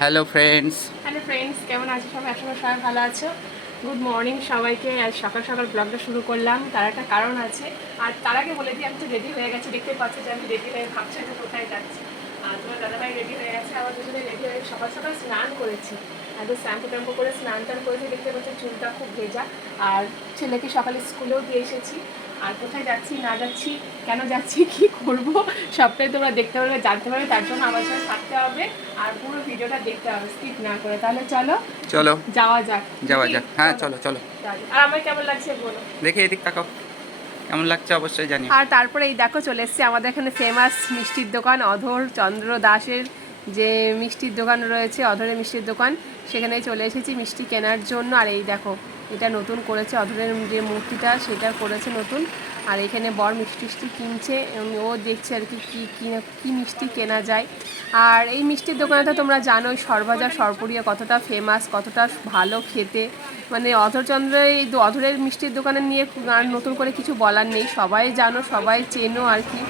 Hello friends, কেমন আছো সবাই? আশা করি সবাই ভালো আছো। গুড মর্নিং সবাইকে। আজ সকাল সকাল ব্লগটা শুরু করলাম, তার একটা কারণ আছে। আর তার আগে বলে দিই, আমি তো রেডি হয়ে গেছি, দেখতে পাচ্ছি যে আমি রেডি হয়ে ভাবছি যে কোথায় যাচ্ছি। আর তোমার দাদাভাই রেডি হয়ে গেছে, আমার দুজনে রেডি হয়ে সকাল সকাল স্নান করেছি। একদম শ্যাম্পু ট্যাম্পু করে স্নান টান করেছি, দেখতে পাচ্ছি চুলটা খুব ভেজা। আর ছেলেকে সকালে স্কুলেও দিয়ে এসেছি। আর কোথায় যাচ্ছি না যাচ্ছি, কেন যাচ্ছি, কি করব, সবটাই তোমরা দেখতে পারবে, জানতে পারবে। তার জন্য আমার সঙ্গে থাকতে হবে আর পুরো ভিডিওটা দেখতে হবে স্কিপ না করে। তাহলে চলো চলো যাওয়া যাক। যাওয়া যাক। হ্যাঁ, চলো চলো। আর আমার কেমন লাগছে বলো। দেখে এদিক তাকাও, কেমন লাগছে অবশ্যই জানি। আর তারপরে এই দেখো চলে এসেছি আমাদের এখানে ফেমাস মিষ্টির দোকান অধর চন্দ্র দাসের, যে মিষ্টির দোকান রয়েছে, অধরের মিষ্টির দোকান, সেখানে চলে এসেছি মিষ্টি কেনার জন্য। আর এই দেখো, এটা নতুন করেছে, অধরের যে মূর্তিটা সেটা করেছে নতুন। আর এখানে বর মিষ্টি মিষ্টি কিনছে, ও দেখছে আর কি কী মিষ্টি কেনা যায়। আর এই মিষ্টির দোকানে তো তোমরা জানোই সরভাজা সরপুরিয়া কতটা ফেমাস, কতটা ভালো খেতে। মানে অধরচন্দ্র এই অধরের মিষ্টির দোকানে নিয়ে আর নতুন করে কিছু বলার নেই, সবাই জানো, সবাই চেনো আর কি।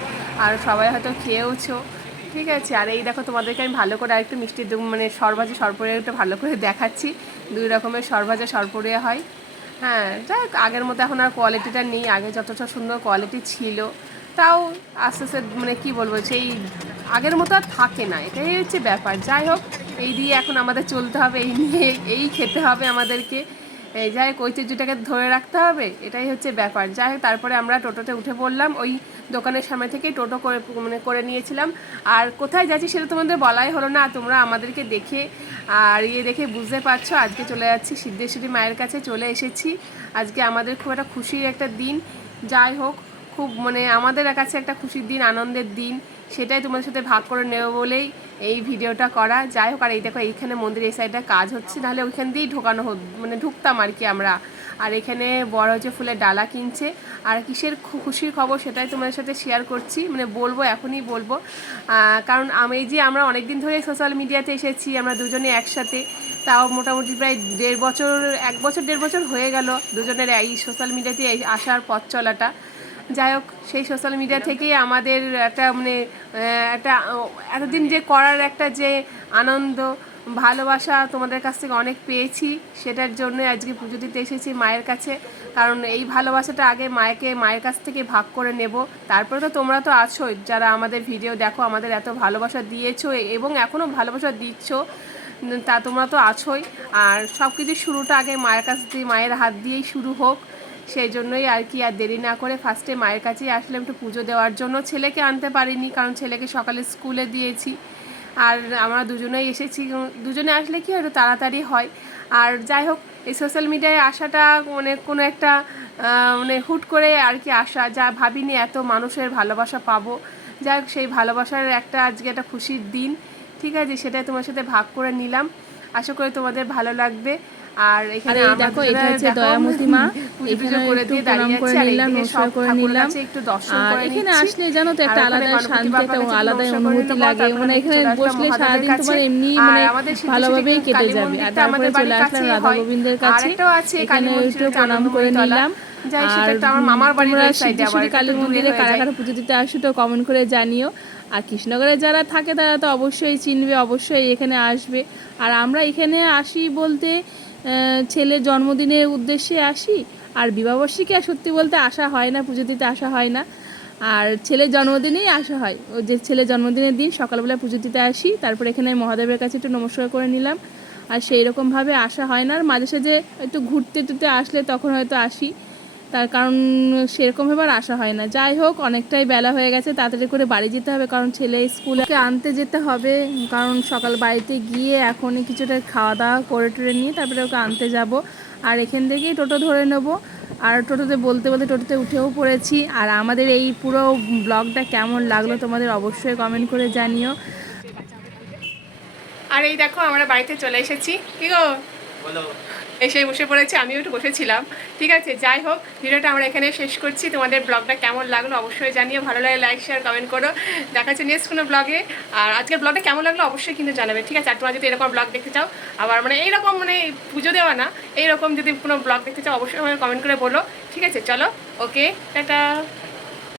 আর সবাই হয়তো খেয়েওছো, ঠিক আছে। আর এই দেখো, তোমাদেরকে আমি ভালো করে আরেকটু মিষ্টির মানে সরভাজা সরপুরিয়াটা ভালো করে দেখাচ্ছি। দুই রকমের সরভাজা সরপুরিয়া হয়। হ্যাঁ, যাই হোক, আগের মতো এখন আর কোয়ালিটিটা নেই, আগে যতটা সুন্দর কোয়ালিটি ছিল, তাও আস্তে আস্তে মানে কী বলবো, সেই আগের মতো আর থাকে না, এটাই হচ্ছে ব্যাপার। যাই হোক, এই দিয়ে এখন আমাদের চলতে হবে, এই নিয়ে এই খেতে হবে আমাদেরকে। এই যাই হোক, ঐতিহ্যটাকে ধরে রাখতে হবে, এটাই হচ্ছে ব্যাপার। যাই হোক, তারপরে আমরা টোটোতে উঠে পড়লাম, ওই দোকানের সামনে থেকেই টোটো করে নিয়েছিলাম। আর কোথায় যাচ্ছি সেটা তোমাদের বলাই হলো না, তোমরা আমাদেরকে দেখে আর দেখে বুঝতে পারছো। আজকে চলে যাচ্ছি সিদ্ধেশ্বরী মায়ের কাছে চলে এসেছি। আজকে আমাদের খুব একটা খুশির একটা দিন। যাই হোক, খুব মানে আমাদের কাছে একটা খুশির দিন, আনন্দের দিন, সেটাই তোমাদের সাথে ভাগ করে নেব বলেই এই ভিডিওটা করা। যাই হোক, আর এই দেখো, এইখানে মন্দির এই সাইডটা কাজ হচ্ছে, নাহলে ওইখান দিয়েই মানে ঢুকতাম আর কি আমরা। আর এখানে বড় হচ্ছে ফুলের ডালা কিনছে। আর কিসের খুশির খবর সেটাই তোমাদের সাথে শেয়ার করছি, মানে বলবো, এখনই বলবো। কারণ আমরা অনেক দিন ধরে সোশ্যাল মিডিয়াতে এসেছি, আমরা দুজনে একসাথে, তাও মোটামুটি প্রায় 1 বছর 1.5 বছর হয়ে গেল দুজনের এই সোশ্যাল মিডিয়াতে আসার পথ চলাটা। যাই হোক, সেই সোশ্যাল মিডিয়া থেকেই আমাদের একটা মানে একটা এতদিন যে করার একটা যে আনন্দ, ভালোবাসা তোমাদের কাছ থেকে অনেক পেয়েছি, সেটার জন্য আজকে পুজো দিতে এসেছি মায়ের কাছে। কারণ এই ভালোবাসাটা আগে মায়ের কাছ থেকে ভাগ করে নেব। তারপরে তো তোমরা তো আছোই, যারা আমাদের ভিডিও দেখো, আমাদের এত ভালোবাসা দিয়েছো এবং এখনও ভালোবাসা দিচ্ছ, তা তোমরা তো আছোই। আর সব কিছু শুরুটা আগে মায়ের কাছ দিয়ে, মায়ের হাত দিয়েই শুরু হোক। সেই জন্যই আর কি, আর দেরি না করে ফার্স্টে মায়ের কাছেই আসলাম একটু পুজো দেওয়ার জন্য। ছেলেকে আনতে পারিনি, কারণ ছেলেকে সকালে স্কুলে দিয়েছি। আর আমরা দুজনেই এসেছি, দুজনে আসলে কি হয়, একটু তাড়াতাড়ি হয়। আর যাই হোক, এই সোশ্যাল মিডিয়ায় আসাটা মানে কোনো একটা মানে হুট করে আর কি আসা, যা ভাবিনি এত মানুষের ভালোবাসা পাবো। যাই হোক, সেই ভালোবাসার একটা আজকে একটা খুশির দিন, ঠিক আছে, সেটাই তোমার সাথে ভাগ করে নিলাম। আশা করি তোমাদের ভালো লাগবে। আর এখানে দেখো, এটা হচ্ছে দয়ামতী মা, এখানে একটু প্রণাম করে নিলাম, নমস্কার করে নিলাম। আর এখানে আসলে জানো তো একটা আলাদা শান্তি, একটা আলাদাই অনুভূতি লাগে, মানে এখানে বসলে সারাদিন তোমার এমনি মানে ভালোভাবেই কেটে যাবে। আর তারপরে চলে আসলাম রাধা গোবিন্দের কাছে, এখানে একটু প্রণাম করে নিলাম। আর তোমরা সিদ্ধেশ্বরী কালী মন্দিরে কারা কারা পুজো দিতে আসো তো কমেন্ট করে জানিও। আর কৃষ্ণনগরে যারা থাকে তারা তো অবশ্যই চিনবে, অবশ্যই এখানে আসবে। আর আমরা এখানে আসি বলতে ছেলের জন্মদিনের উদ্দেশ্যে আসি, আর বিবাহবার্ষিকী আর সত্যি বলতে আসা হয় না, পুজো দিতে আসা হয় না। আর ছেলের জন্মদিনেই আসা হয়, ওই যে ছেলের জন্মদিনের দিন সকালবেলা পুজো দিতে আসি, তারপরে এখানে মহাদেবের কাছে একটু নমস্কার করে নিলাম। আর সেই রকমভাবে আসা হয় না। আর মাঝে সাঝে একটু ঘুরতে টুরতে আসলে তখন হয়তো আসি, তার কারণ সেরকমভাবে আর আসা হয় না। যাই হোক, অনেকটাই বেলা হয়ে গেছে, তাড়াতাড়ি করে বাড়ি যেতে হবে, কারণ ছেলে স্কুলকে আনতে যেতে হবে। কারণ সকাল বাড়িতে গিয়ে এখনই কিছুটা খাওয়া দাওয়া করে টরে নিয়ে তারপরে ওকে আনতে যাব। আর এখান থেকেই টোটো ধরে নেব। আর টোটোতে বলতে বলতে টোটোতে উঠেও পড়েছি। আর আমাদের এই পুরো ব্লগটা কেমন লাগলো তোমাদের অবশ্যই কমেন্ট করে জানিও। আর এই দেখো, আমরা বাড়িতে চলে এসেছি। কি গো, এসে বসে পড়েছি, আমিও একটু বসেছিলাম, ঠিক আছে। যাই হোক, ভিডিওটা আমরা এখানে শেষ করছি। তোমাদের ব্লগটা কেমন লাগলো অবশ্যই জানিও, ভালো লাগে লাইক শেয়ার কমেন্ট করো। দেখা হচ্ছে নেক্সট কোনো ব্লগে। আর আজকের ব্লগটা কেমন লাগলো অবশ্যই কিন্তু জানাবে, ঠিক আছে। আর তোমরা যদি এরকম ব্লগ দেখতে চাও, আবার মানে এইরকম মানে পুজো দেওয়া না, এইরকম যদি কোনো ব্লগ দেখতে চাও অবশ্যই আমাকে কমেন্ট করে বলো, ঠিক আছে। চলো, ওকে, টাটা।